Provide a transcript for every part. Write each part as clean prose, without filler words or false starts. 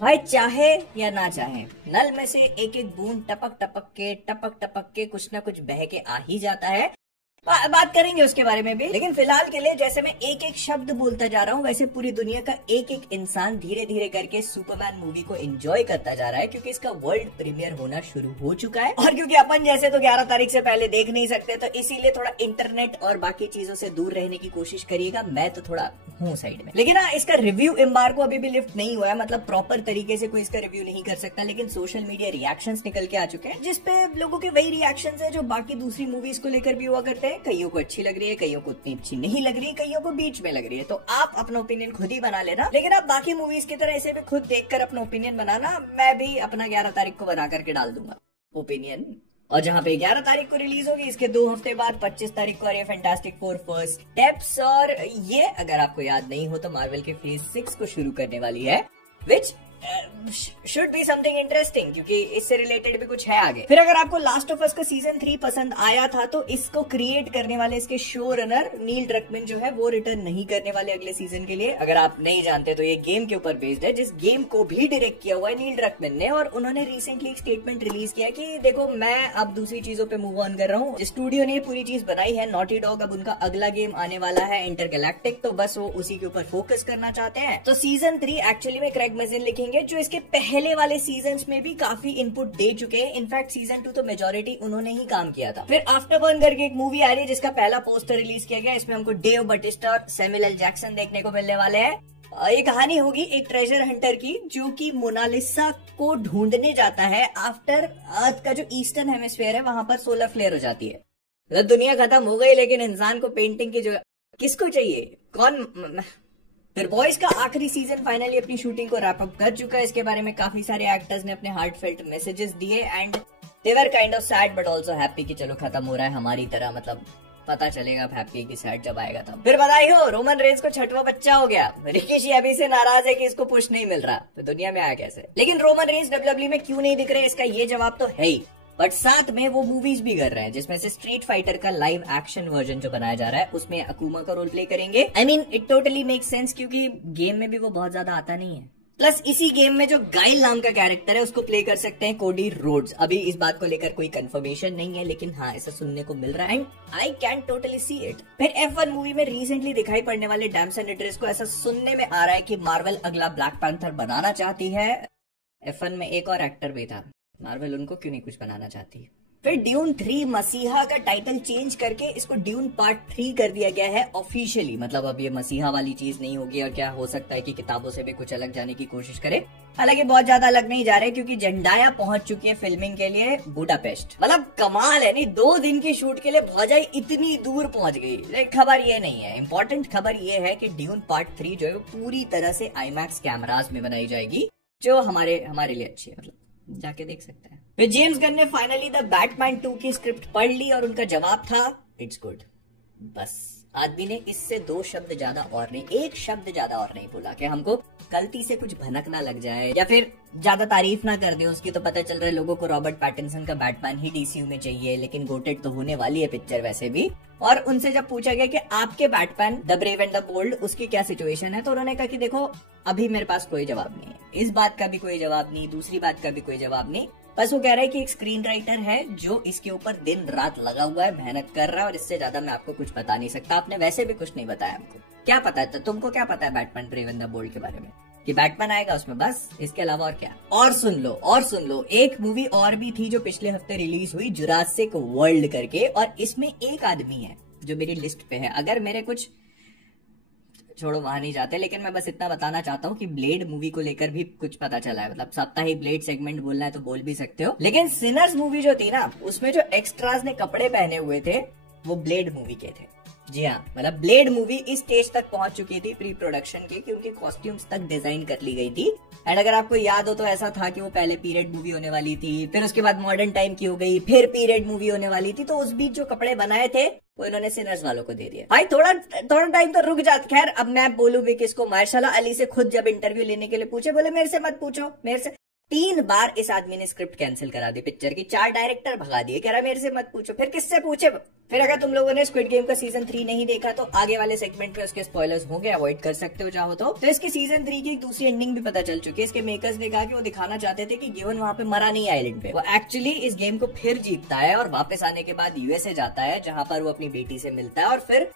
भाई चाहे या ना चाहे, नल में से एक एक बूंद टपक टपक के कुछ ना कुछ बह के आ ही जाता है। बात करेंगे उसके बारे में भी, लेकिन फिलहाल के लिए जैसे मैं एक एक शब्द बोलता जा रहा हूँ, वैसे पूरी दुनिया का एक एक इंसान धीरे धीरे करके सुपरमैन मूवी को एंजॉय करता जा रहा है, क्योंकि इसका वर्ल्ड प्रीमियर होना शुरू हो चुका है। और क्योंकि अपन जैसे तो 11 तारीख से पहले देख नहीं सकते, तो इसीलिए थोड़ा इंटरनेट और बाकी चीजों से दूर रहने की कोशिश करिएगा। मैं तो थोड़ा हूँ साइड में, लेकिन हाँ, इसका रिव्यू एम्बार्गो अभी भी लिफ्ट नहीं हुआ है, मतलब प्रॉपर तरीके से कोई इसका रिव्यू नहीं कर सकता। लेकिन सोशल मीडिया रिएक्शंस निकल के आ चुके हैं, जिसपे लोगों के वही रिएक्शंस है जो बाकी दूसरी मूवीज को लेकर भी हुआ करते हैं। कईयों को अच्छी लग रही है, कईयों को उतनी अच्छी नहीं लग रही, कईयों को बीच में लग रही है। तो आप अपना ओपिनियन खुद ही बना लेना, लेकिन आप बाकी मूवीज की तरह इसे भी खुद देखकर अपना ओपिनियन बनाना। मैं भी अपना 11 तारीख को बना करके डाल दूंगा ओपिनियन। और जहां पे 11 तारीख को रिलीज होगी, इसके 2 हफ्ते बाद 25 तारीख को और ये फैंटास्टिक फोर फर्स्ट स्टेप्स। और ये अगर आपको याद नहीं हो तो मार्वल के फेज 6 को शुरू करने वाली है, which should be something interesting, क्योंकि इससे रिलेटेड भी कुछ है आगे। फिर अगर आपको लास्ट ऑफ अस का सीजन 3 पसंद आया था, तो इसको क्रिएट करने वाले इसके शो रनर नील ड्रकमैन जो है वो रिटर्न नहीं करने वाले अगले सीजन के लिए। अगर आप नहीं जानते तो ये गेम के ऊपर बेस्ड है, जिस गेम को भी डायरेक्ट किया हुआ है नील ड्रकमैन ने। और उन्होंने रिसेंटली एक स्टेटमेंट रिलीज किया कि देखो, मैं अब दूसरी चीजों पे मूव ऑन कर रहा हूँ। स्टूडियो ने पूरी चीज बनाई है, नॉटी डॉग, अब उनका अगला गेम आने वाला है इंटरगैलेक्टिक, तो बस वो उसी के ऊपर फोकस करना चाहते हैं। तो सीजन 3 एक्चुअली में क्रेग मजिन लिखेंगे, जो इसके पहले वाले सीजन्स में भी काफी इनपुट दे चुके हैं। इनफैक्ट सीजन 2 तो मेजोरिटी उन्होंने ही काम किया था। फिर आफ्टरबर्न करके एक मूवी आ रही है, जिसका पहला पोस्टर रिलीज किया गया। इसमें हमको डेव बटिस्टा और सैमुअल एल जैक्सन देखने को मिलने वाले हैं। ये कहानी होगी एक ट्रेजर हंटर की, जो कि मोनालिसा को ढूंढने जाता है आफ्टर अर्थ का जो ईस्टर्न हेमिस्फीयर है, वहां पर सोलर फ्लेयर हो जाती है। मतलब दुनिया खत्म हो गई, लेकिन इंसान को पेंटिंग की जो किसको चाहिए, कौन। फिर बॉयज का आखिरी सीजन फाइनली अपनी शूटिंग को रैप अप कर चुका है। इसके बारे में काफी सारे एक्टर्स ने अपने हार्टफेल्ट मैसेजेस दिए, and they were kind of sad but also happy कि चलो खत्म हो रहा है हमारी तरह। मतलब पता चलेगा अब हैप्पी की सैड जब आएगा तब। फिर बधाई हो, रोमन रेंस को 6वां बच्चा हो गया। रिकी अभी से नाराज है कि इसको पुश नहीं मिल रहा, तो दुनिया में आया कैसे। लेकिन रोमन रेंस डब्ल्यूडब्ल्यूई में क्यों नहीं दिख रहे, इसका ये जवाब तो है ही। बट साथ में वो मूवीज भी कर रहे हैं, जिसमें से स्ट्रीट फाइटर का लाइव एक्शन वर्जन जो बनाया जा रहा है, उसमें अकुमा का रोल प्ले करेंगे। I mean it totally make sense, क्योंकि गेम में भी वो बहुत ज्यादा आता नहीं है। प्लस इसी गेम में जो गाइल नाम का कैरेक्टर है, उसको प्ले कर सकते हैं कोडी रोड्स। अभी इस बात को लेकर कोई कंफर्मेशन नहीं है, लेकिन हाँ, ऐसा सुनने को मिल रहा है, and I can totally see it. फिर F1 मूवी में रिसेंटली दिखाई पड़ने वाले डैमसन इड्रिस को ऐसा सुनने में आ रहा है कि मार्वल अगला ब्लैक पैंथर बनाना चाहती है। F1 में एक और एक्टर भी था, मार्वल उनको क्यों नहीं कुछ बनाना चाहती। फिर ड्यून 3 मसीहा का टाइटल चेंज करके इसको ड्यून पार्ट 3 कर दिया गया है ऑफिशियली। मतलब अब ये मसीहा वाली चीज नहीं होगी, और क्या हो सकता है कि किताबों से भी कुछ अलग जाने की कोशिश करे। हालांकि बहुत ज्यादा अलग नहीं जा रहे, क्योंकि जेंडाया पहुंच चुकी है फिल्मिंग के लिए बुडापेस्ट। मतलब कमाल है, नहीं 2 दिन की शूट के लिए भौजाई इतनी दूर पहुंच गई। लेकिन खबर ये नहीं है, इंपॉर्टेंट खबर ये है कि ड्यून पार्ट 3 जो है पूरी तरह से IMAX कैमरास में बनाई जाएगी, जो हमारे लिए अच्छी है, मतलब जाके देख सकते हैं। फिर जेम्स गन ने फाइनली द बैटमैन 2 की स्क्रिप्ट पढ़ ली, और उनका जवाब था इट्स गुड। बस आदमी ने इससे 2 शब्द ज्यादा और नहीं, 1 शब्द ज्यादा और नहीं बोला, कि हमको गलती से कुछ भनक ना लग जाए या फिर ज्यादा तारीफ ना कर दे उसकी। तो पता चल रहा है लोगों को रॉबर्ट पैटिंसन का बैटमैन ही DCU में चाहिए, लेकिन गोटेड तो होने वाली है पिक्चर वैसे भी। और उनसे जब पूछा गया कि आपके Batman the brave and the bold, उसकी क्या सिचुएशन है, तो उन्होंने कहा कि देखो, अभी मेरे पास कोई जवाब नहीं है। इस बात का भी कोई जवाब नहीं, दूसरी बात का भी कोई जवाब नहीं। बस वो कह रहा है कि एक स्क्रीन राइटर है जो इसके ऊपर दिन रात लगा हुआ है, मेहनत कर रहा है, और इससे ज्यादा मैं आपको कुछ बता नहीं सकता। आपने वैसे भी कुछ नहीं बताया हमको। क्या पता है, तुमको क्या पता है Batman brave and the bold के बारे में, कि बैटमैन आएगा उसमें, बस इसके अलावा और क्या। और सुन लो, एक मूवी और भी थी जो पिछले हफ्ते रिलीज हुई, जुरासिक वर्ल्ड करके, और इसमें एक आदमी है जो मेरी लिस्ट पे है। अगर मेरे कुछ छोड़ो, वहां नहीं जाते, लेकिन मैं बस इतना बताना चाहता हूँ कि ब्लेड मूवी को लेकर भी कुछ पता चला है। मतलब साप्ताहिक ब्लेड सेगमेंट बोलना है तो बोल भी सकते हो, लेकिन सिनर्स मूवी जो थी ना, उसमें जो एक्स्ट्रास ने कपड़े पहने हुए थे, वो ब्लेड मूवी के थे। जी हाँ, मतलब ब्लेड मूवी इस स्टेज तक पहुंच चुकी थी प्री प्रोडक्शन के, कि उनकी कॉस्ट्यूम्स तक डिजाइन कर ली गई थी। एंड अगर आपको याद हो तो ऐसा था कि वो पहले पीरियड मूवी होने वाली थी, फिर उसके बाद मॉडर्न टाइम की हो गई, फिर पीरियड मूवी होने वाली थी। तो उस बीच जो कपड़े बनाए थे वो इन्होंने सिनर्स वालों को दे दिया। भाई थोड़ा टाइम तो रुक जाते। खैर, अब मैं बोलूं भी किसको, मार्शला अली से खुद जब इंटरव्यू लेने के लिए पूछे, बोले मेरे से मत पूछो, मेरे से 3 बार इस आदमी ने स्क्रिप्ट कैंसिल करा दी पिक्चर की, 4 डायरेक्टर भगा दिए, कह रहा मेरे से मत पूछो। फिर किससे पूछे? फिर अगर तुम लोगों ने स्क्विड गेम का सीजन 3 नहीं देखा तो आगे वाले सेगमेंट में उसके स्पॉयलर्स होंगे, अवॉइड कर सकते हो चाहो तो इसके सीजन 3 की एक दूसरी एंडिंग भी पता चल चुकी है। इसके मेकर्स ने कहा कि वो दिखाना चाहते थे कि गिवन वहां पे मरा नहीं आइलैंड पे, वो एक्चुअली इस गेम को फिर जीतता है और वापस आने के बाद यूएसए जाता है, जहां पर वो अपनी बेटी से मिलता है और फिर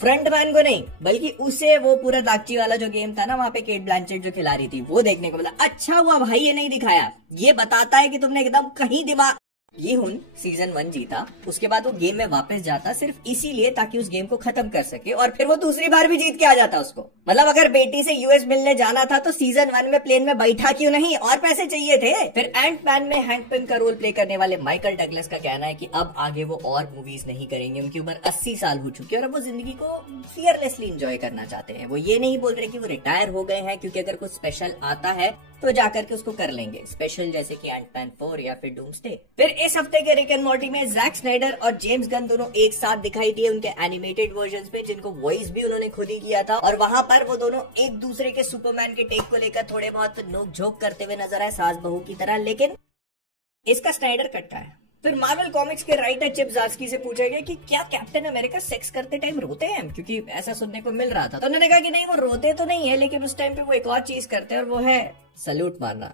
फ्रंटमैन को नहीं बल्कि उसे वो पूरा दागची वाला जो गेम था ना वहां पे केट ब्लैंचेट जो खिला रही थी वो देखने को मिला। अच्छा हुआ भाई ये नहीं दिखाया, ये बताता है कि तुमने एकदम कहीं दिमाग। ये हुन सीजन 1 जीता, उसके बाद वो गेम में वापस जाता सिर्फ इसीलिए ताकि उस गेम को खत्म कर सके और फिर वो दूसरी बार भी जीत के आ जाता उसको। मतलब अगर बेटी से यूएस मिलने जाना था तो सीजन 1 में प्लेन में बैठा क्यों नहीं, और पैसे चाहिए थे। फिर एंटमैन में हैंक पिम का रोल प्ले करने वाले माइकल डगलस का कहना है कि अब आगे वो और मूवीज नहीं करेंगे, उनकी उम्र 80 साल हो चुकी है और अब वो जिंदगी को फियरलेसली एंजॉय करना चाहते हैं। वो ये नहीं बोल रहे कि वो रिटायर हो गए हैं, क्योंकि अगर कुछ स्पेशल आता है तो जाकर के उसको कर लेंगे, स्पेशल जैसे कि एंटमैन 4 या फिर डूम्सडे। फिर इस हफ्ते के रिक एंड मॉर्टी में जैक स्नाइडर और जेम्स गन दोनों एक साथ दिखाई दिए उनके एनिमेटेड वर्जन्स में, जिनको वॉइस भी उन्होंने खुद ही किया था, और वहां पर वो दोनों एक दूसरे के सुपरमैन के टेक को लेकर थोड़े बहुत नोक झोंक करते हुए नजर आए, सास बहू की तरह, लेकिन इसका स्नाइडर कट्टा है। फिर मार्वल कॉमिक्स के राइटर चिप ज़ास्की से पूछा गया कि क्या कैप्टन अमेरिका सेक्स करते टाइम रोते हैं, क्योंकि ऐसा सुनने को मिल रहा था। तो उन्होंने कहा कि नहीं वो रोते तो नहीं है, लेकिन उस टाइम पे वो एक और चीज करते हैं और वो है सल्यूट मारना।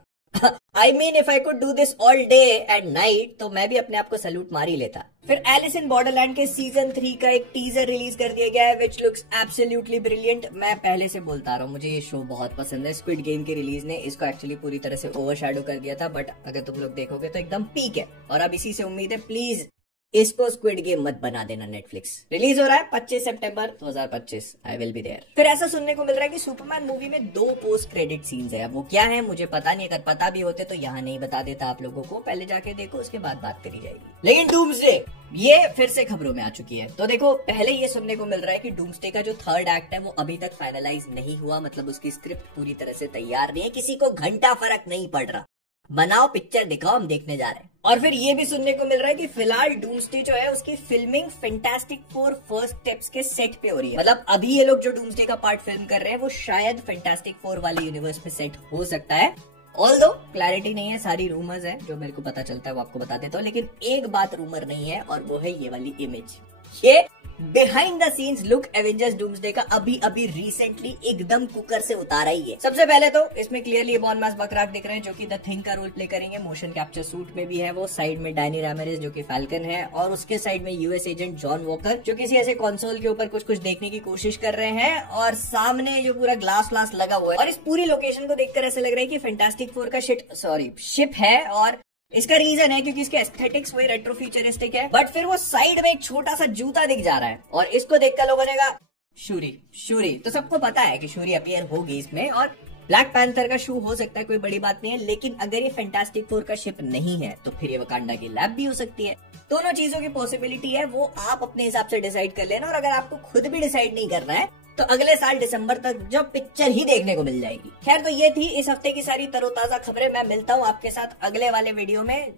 I mean, if I could do this all day and night, तो मैं भी अपने आप को सल्यूट मार ही लेता। फिर एलिस इन बॉर्डरलैंड के सीजन 3 का एक टीजर रिलीज कर दिया गया है, विच लुक्स एब्सोल्युटली ब्रिलियंट। मैं पहले से बोलता रहा हूँ मुझे ये शो बहुत पसंद है। स्क्विड गेम की रिलीज ने इसको एक्चुअली पूरी तरह से ओवरशैडो कर दिया था, बट अगर तुम लोग देखोगे तो एकदम पीक है, और अब इसी से उम्मीद है प्लीज इसको स्क्विड गेम मत बना देना। नेटफ्लिक्स रिलीज हो रहा है 25 सितंबर 2025। I will be there. फिर ऐसा सुनने को मिल रहा है कि सुपरमैन मूवी में 2 पोस्ट क्रेडिट सीन्स है। अब वो क्या है मुझे पता नहीं, अगर पता भी होते तो यहाँ नहीं बता देता आप लोगों को, पहले जाके देखो उसके बाद बात करी जाएगी। लेकिन डूम्सडे ये फिर से खबरों में आ चुकी है। तो देखो पहले ये सुनने को मिल रहा है कि डूम्सडे का जो 3rd एक्ट है वो अभी तक फाइनलाइज नहीं हुआ, मतलब उसकी स्क्रिप्ट पूरी तरह से तैयार नहीं है, किसी को घंटा फर्क नहीं पड़ रहा, बनाओ पिक्चर दिखाओ हम देखने जा रहे हैं। और फिर ये भी सुनने को मिल रहा है कि फिलहाल डूम्सडे जो है उसकी फिल्मिंग फैंटास्टिक 4 फर्स्ट स्टेप्स के सेट पे हो रही है। मतलब अभी ये लोग जो डूम्सडे का पार्ट फिल्म कर रहे हैं वो शायद फैंटास्टिक 4 वाले यूनिवर्स में सेट हो सकता है, ऑल्दो क्लैरिटी नहीं है, सारी रूमर्स है, जो मेरे को पता चलता है वो आपको बता देता हूँ। लेकिन एक बात रूमर नहीं है और वो है ये वाली इमेज, ये behind the scenes look Avengers doomsday का अभी रिसेंटली एकदम कुकर से उतारा ही है। सबसे पहले तो इसमें क्लियरली बॉन मास बकराक दिख रहे हैं जो कि द थिंग का रोल प्ले करेंगे, मोशन कैप्चर सूट में भी है वो, साइड में डैनी रैमिरेज जो कि फैल्कन है, और उसके साइड में यूएस एजेंट जॉन वॉकर जो किसी ऐसे कंसोल के ऊपर कुछ देखने की कोशिश कर रहे हैं, और सामने जो पूरा ग्लास लगा हुआ है, और इस पूरी लोकेशन को देखकर ऐसा लग रहा है कि फैंटास्टिक 4 का शिप है, और इसका रीजन है क्योंकि इसके एस्थेटिक्स वही रेट्रो फ्यूचरिस्टिक है, बट फिर वो साइड में एक छोटा सा जूता दिख जा रहा है, और इसको देखकर लोगों ने कहा शूरी। तो सबको पता है कि शूरी अपीयर होगी इसमें, और ब्लैक पैंथर का शू हो सकता है, कोई बड़ी बात नहीं है। लेकिन अगर ये फैंटास्टिक 4 का शिप नहीं है तो फिर ये वकांडा की लैब भी हो सकती है। दोनों चीजों की पॉसिबिलिटी है, वो आप अपने हिसाब से डिसाइड कर लेना, और अगर आपको खुद भी डिसाइड नहीं करना है तो अगले साल दिसंबर तक जब पिक्चर ही देखने को मिल जाएगी। खैर तो ये थी इस हफ्ते की सारी तरोताजा खबरें। मैं मिलता हूँ आपके साथ अगले वाले वीडियो में।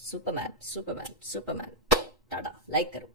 सुपरमैन टाटा, लाइक करो।